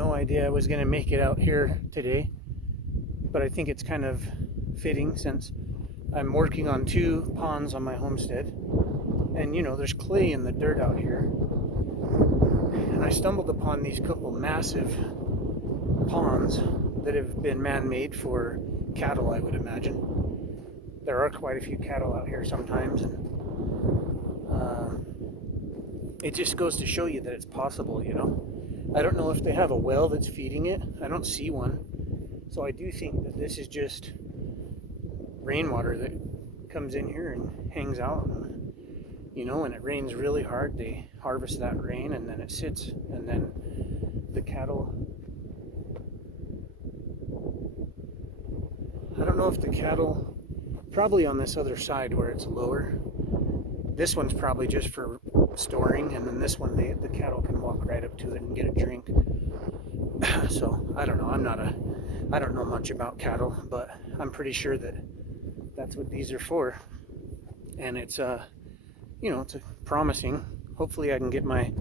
no idea I was going to make it out here today, but I think it's kind of fitting since I'm working on 2 ponds on my homestead. And you know, there's clay in the dirt out here. And I stumbled upon these couple massive ponds that have been man-made for cattle, I would imagine. There are quite a few cattle out here sometimes, and it just goes to show you that it's possible, you know. I don't know if they have a well that's feeding it. I don't see one. So I do think that this is just rainwater that comes in here and hangs out. And, you know, when it rains really hard, they harvest that rain and then it sits. And then the cattle, I don't know if the cattle, probably on this other side where it's lower. This one's probably just for storing, and then this one the cattle can walk right up to it and get a drink. So I don't know. I don't know much about cattle, but I'm pretty sure that that's what these are for. And it's you know, it's promising. Hopefully I can get my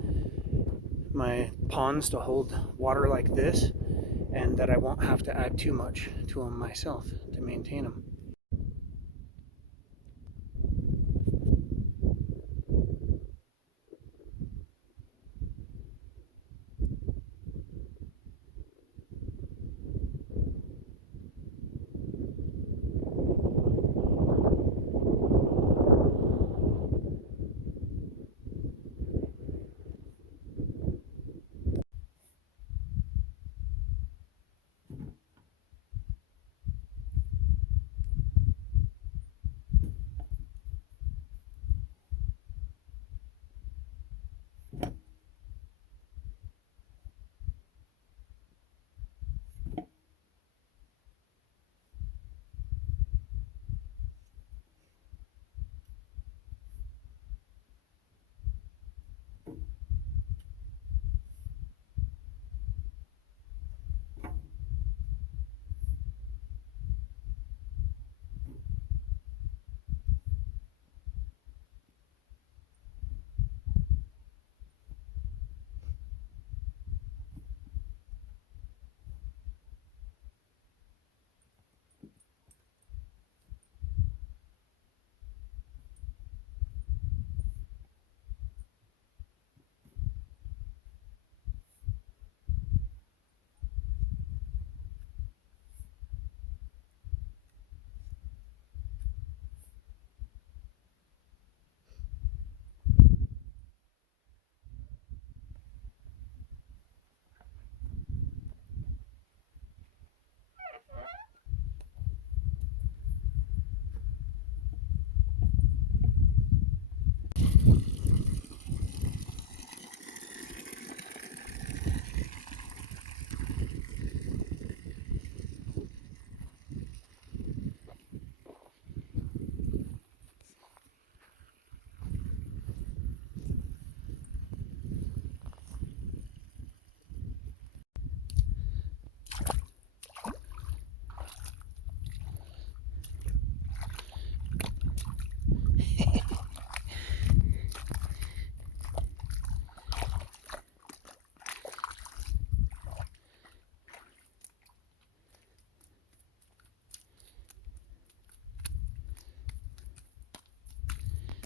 ponds to hold water like this, and that I won't have to add too much to them myself to maintain them.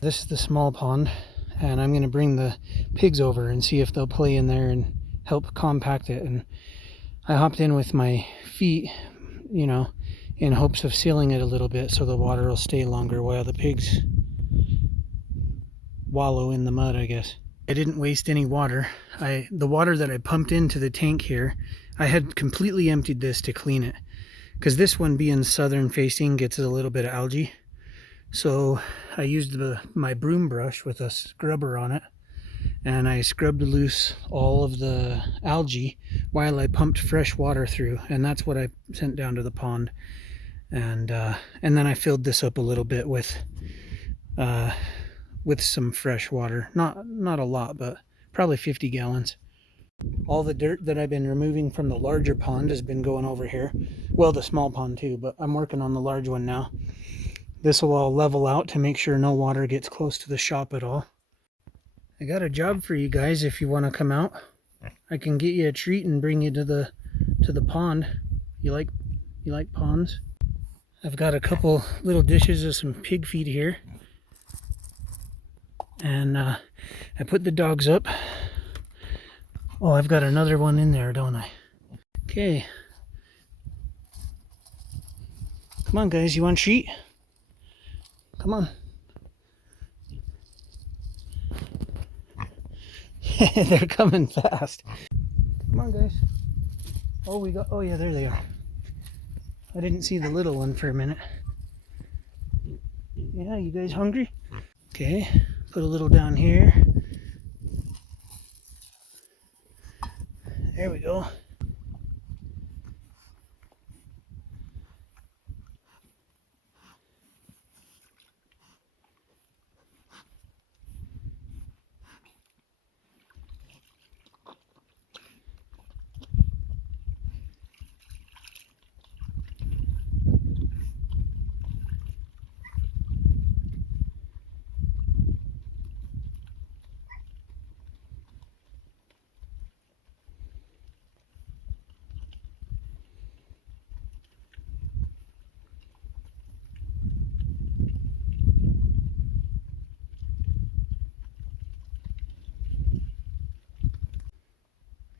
This is the small pond, and I'm going to bring the pigs over and see if they'll play in there and help compact it. And I hopped in with my feet, you know, in hopes of sealing it a little bit so the water will stay longer while the pigs wallow in the mud, I guess. I didn't waste any water. The water that I pumped into the tank here, I had completely emptied this to clean it, because this one being southern facing gets a little bit of algae. So I used my broom brush with a scrubber on it, and I scrubbed loose all of the algae while I pumped fresh water through, and that's what I sent down to the pond. And then I filled this up a little bit with some fresh water. Not a lot, but probably 50 gallons. All the dirt that I've been removing from the larger pond has been going over here. Well, the small pond too, but I'm working on the large one now. This will all level out to make sure no water gets close to the shop at all. I got a job for you guys if you want to come out. I can get you a treat and bring you to the pond. You like ponds? I've got a couple little dishes of some pig feed here. And I put the dogs up. Oh, I've got another one in there, don't I? Okay. Come on, guys. You want a treat? Come on. They're coming fast. Come on, guys. Oh yeah, there they are. I didn't see the little one for a minute. Yeah, you guys hungry? Okay, put a little down here. There we go.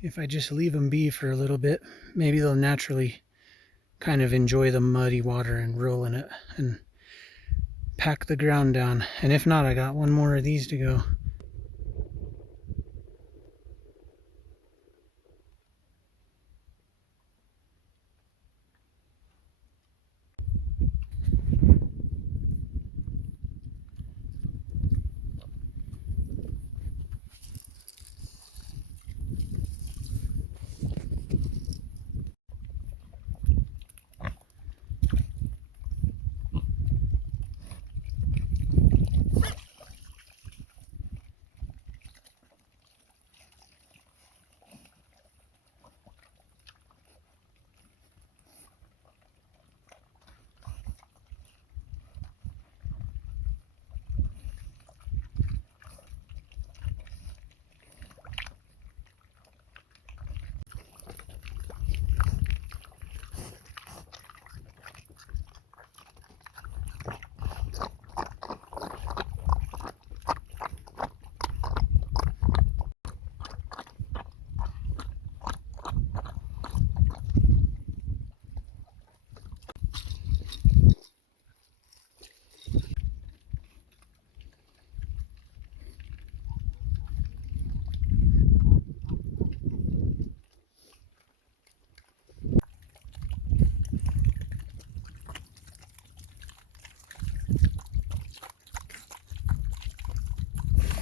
If I just leave them be for a little bit, maybe they'll naturally kind of enjoy the muddy water and roll in it and pack the ground down. And if not, I got one more of these to go.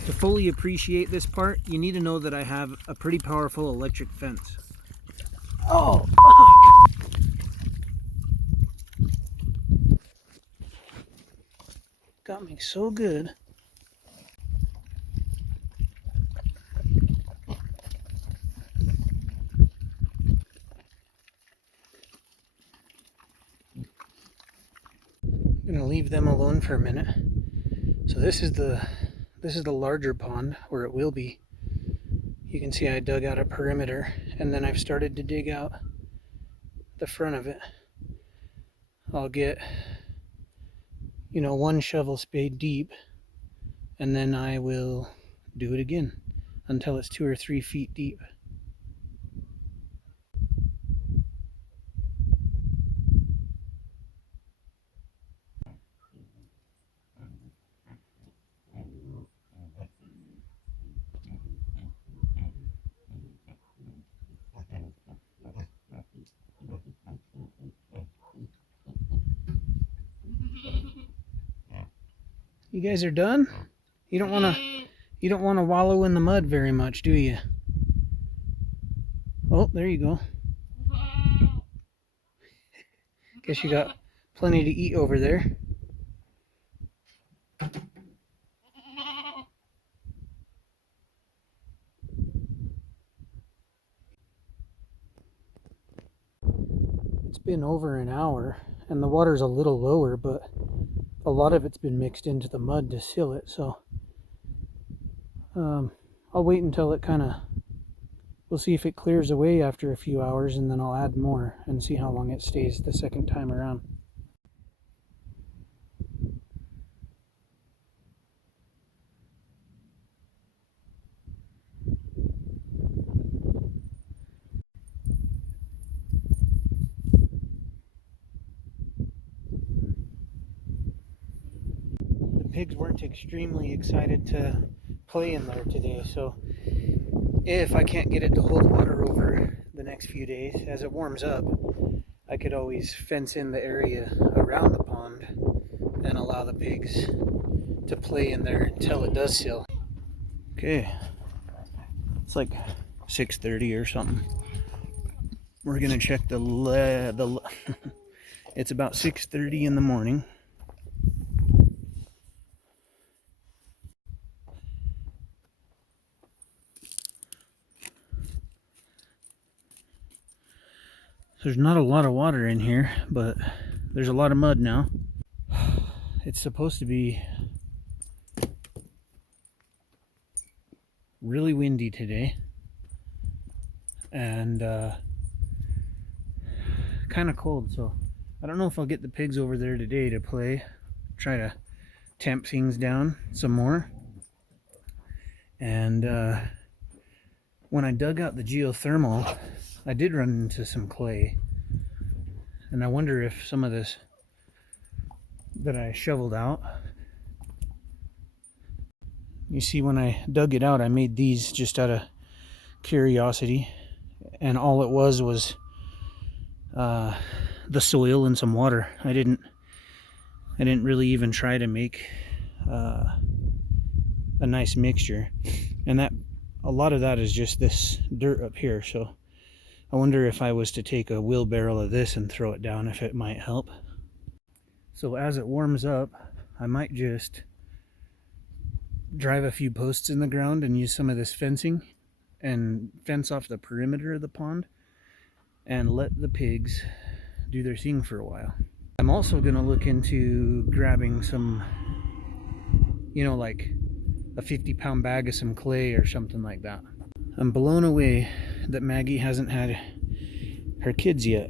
To fully appreciate this part, you need to know that I have a pretty powerful electric fence. Oh, fuck! Got me so good. I'm gonna leave them alone for a minute. So this is the larger pond where it will be. You can see I dug out a perimeter and then I've started to dig out the front of it. I'll get, one shovel spade deep, and then I will do it again until it's 2 or 3 feet deep. You guys are done? You don't want to wallow in the mud very much, do you? Oh, there you go. Guess you got plenty to eat over there. It's been over an hour and the water's a little lower, but a lot of it's been mixed into the mud to seal it, so I'll wait until it kind of We'll see if it clears away after a few hours, and then I'll add more and see how long it stays the second time around. The pigs weren't extremely excited to play in there today, so if I can't get it to hold water over the next few days, as it warms up, I could always fence in the area around the pond and allow the pigs to play in there until it does seal. Okay, it's like 6:30 or something. We're gonna check it's about 6:30 in the morning. There's not a lot of water in here, but there's a lot of mud now. It's supposed to be really windy today, and kind of cold, so I don't know if I'll get the pigs over there today to play, try to temp things down some more. And when I dug out the geothermal, I did run into some clay, and I wonder if some of this that I shoveled out, you see when I dug it out, I made these just out of curiosity, and all it was the soil and some water. I didn't really even try to make a nice mixture, and that a lot of that is just this dirt up here. So I wonder if I was to take a wheelbarrow of this and throw it down, if it might help. So as it warms up, I might just drive a few posts in the ground and use some of this fencing and fence off the perimeter of the pond and let the pigs do their thing for a while. I'm also going to look into grabbing some, like a 50-pound bag of some clay or something like that. I'm blown away that Maggie hasn't had her kids yet.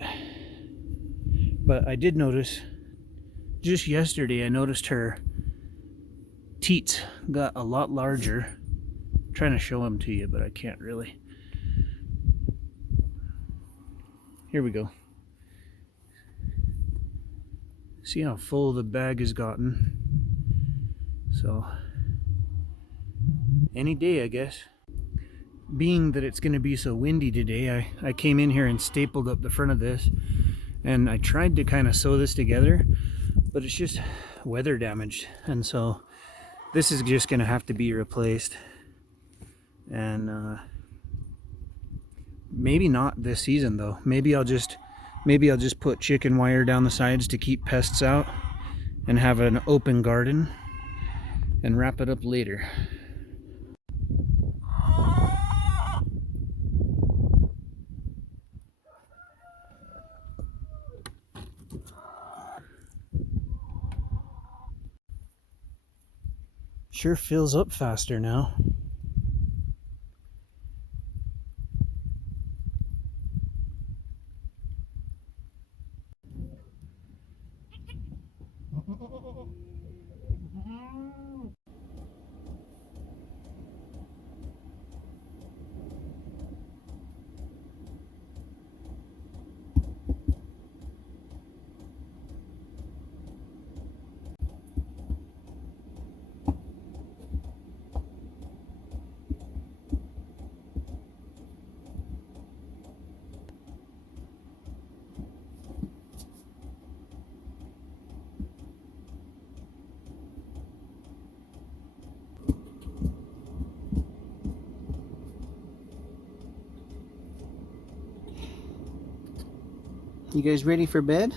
But I did notice, just yesterday, I noticed her teats got a lot larger. I'm trying to show them to you, but I can't really. Here we go. See how full the bag has gotten. So, any day, I guess. Being that it's going to be so windy today, I came in here and stapled up the front of this, and I tried to kind of sew this together, but it's just weather damaged, and so this is just going to have to be replaced. And maybe not this season though. Maybe I'll just put chicken wire down the sides to keep pests out and have an open garden and wrap it up later. Sure fills up faster now. You guys ready for bed?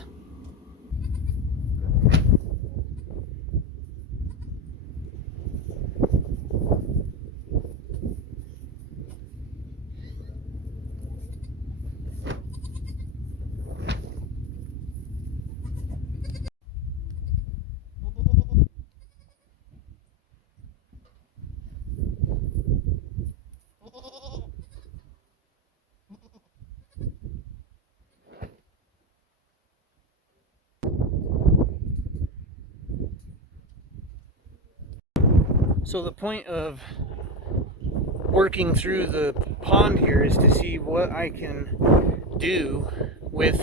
So the point of working through the pond here is to see what I can do with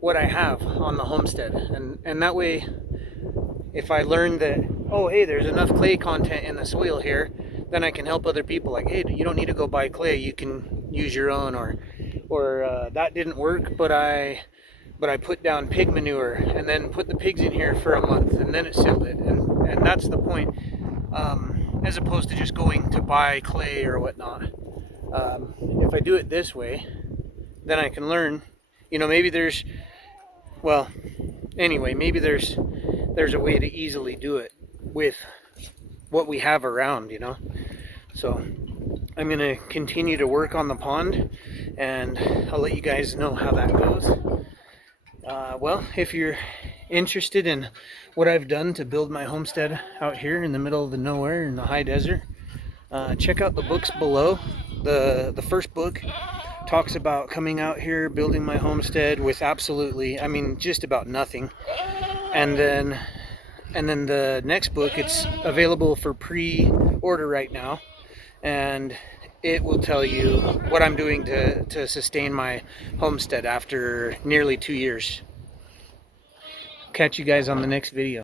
what I have on the homestead, and that way, if I learn that, oh hey, there's enough clay content in the soil here, then I can help other people, like, hey, you don't need to go buy clay, you can use your own, or that didn't work, but I put down pig manure and then put the pigs in here for a month and then it sealed it, and that's the point, as opposed to just going to buy clay or whatnot. If I do it this way, then I can learn, maybe there's, well, anyway, maybe there's a way to easily do it with what we have around, So I'm going to continue to work on the pond, and I'll let you guys know how that goes. Well, if you're interested in what I've done to build my homestead out here in the middle of the nowhere in the high desert, check out the books below. The first book talks about coming out here, building my homestead with absolutely, just about nothing. And then the next book, it's available for pre-order right now, and it will tell you what I'm doing to sustain my homestead after nearly 2 years. Catch you guys on the next video.